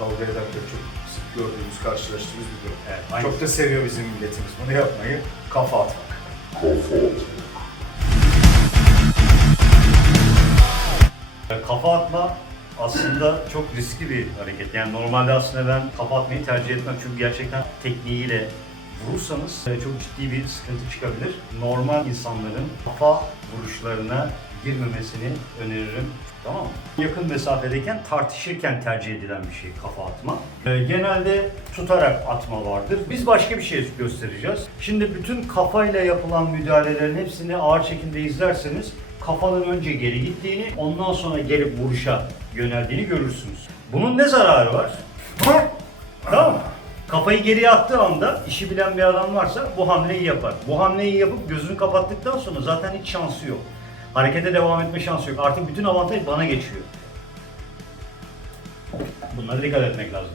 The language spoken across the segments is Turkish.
kavga ederken çok sık gördüğümüz, karşılaştığımız bir durum. Evet, aynısı. Çok da seviyor bizim milletimiz bunu yapmayı. Kafa atmak. Kafa atma aslında çok riskli bir hareket. Yani normalde aslında ben kafa atmayı tercih etmem çünkü gerçekten tekniğiyle vurursanız e, çok ciddi bir sıkıntı çıkabilir. Normal insanların kafa vuruşlarına girmemesini öneririm. Tamam mı? Yakın mesafedeyken tartışırken tercih edilen bir şey kafa atma. E, Genelde tutarak atma vardır. Biz başka bir şey göstereceğiz. Şimdi bütün kafayla yapılan müdahalelerin hepsini ağır çekimde izlerseniz kafanın önce geri gittiğini, ondan sonra gelip vuruşa yöneldiğini görürsünüz. Bunun ne zararı var? Tamam mı? Kafayı geriye attığı anda işi bilen bir adam varsa bu hamleyi yapar. Bu hamleyi yapıp gözünü kapattıktan sonra zaten hiç şansı yok. Harekete devam etme şansı yok. Artık bütün avantaj bana geçiyor. Bunlara dikkat etmek lazım.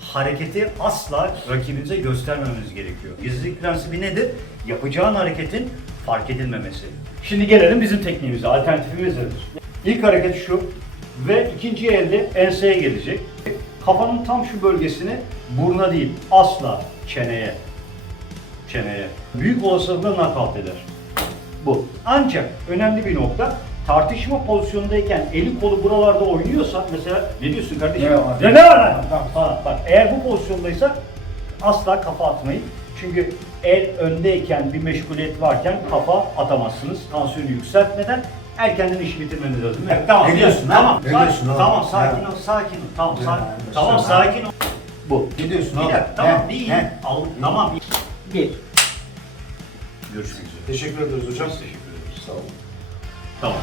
Hareketi asla rakibinize göstermemeniz gerekiyor. Gizlilik prensibi nedir? Yapacağın hareketin fark edilmemesi. Şimdi gelelim bizim tekniğimize. Alternatifimiz nedir? İlk hareket şu ve ikinci elde enseye gelecek. Kafanın tam şu bölgesini buruna değil, asla çeneye. Çeneye. Büyük olasılıkla knockout eder. Bu. Ancak önemli bir nokta tartışma pozisyondayken eli kolu buralarda oynuyorsa mesela ne diyorsun kardeşim? Ne var? Ne var lan? Tamam. Ha, bak eğer bu pozisyondaysa asla kafa atmayın. Çünkü el öndeyken bir meşguliyet varken kafa atamazsınız. Tansiyonu yükseltmeden erkenden işi bitirmeniz lazım. Evet, tamam. Ne diyorsun? Tamam. Ne diyorsun oğlum? Tamam sakin ol, sakin ol. Tamam, sakin. Tamam, sakin ol. Bu. Ne diyorsun Bir dakika, tamam. Al, tamam. Bir. Görüşmek üzere. Teşekkür ederiz hocam. Teşekkür ederiz. Sağ olun. Tamam.